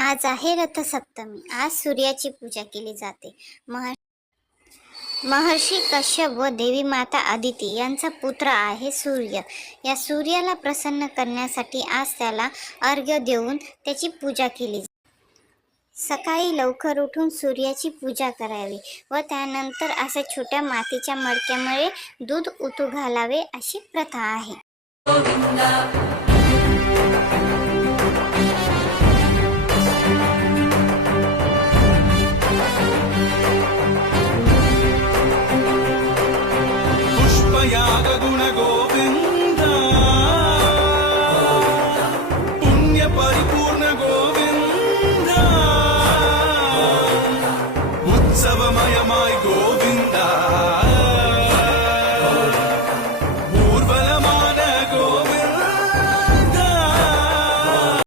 आज आहे रथसप्तमी। आज सूर्याची पूजा केली जाते। महर्षी कश्यप व देवी माता अदिती यांचा पुत्र आहे सूर्य। या सूर्याला प्रसन्न करण्यासाठी आज त्याला अर्घ्य देऊन त्याची पूजा केली जाते। सकाळी लवकर उठून सूर्याची पूजा करावी व त्यानंतर अशा छोट्या मातीच्या मडक्यामध्ये दूध उतू घालावे अशी प्रथा आहे। याग गुण गोविंदा पुण्य परिपूर्ण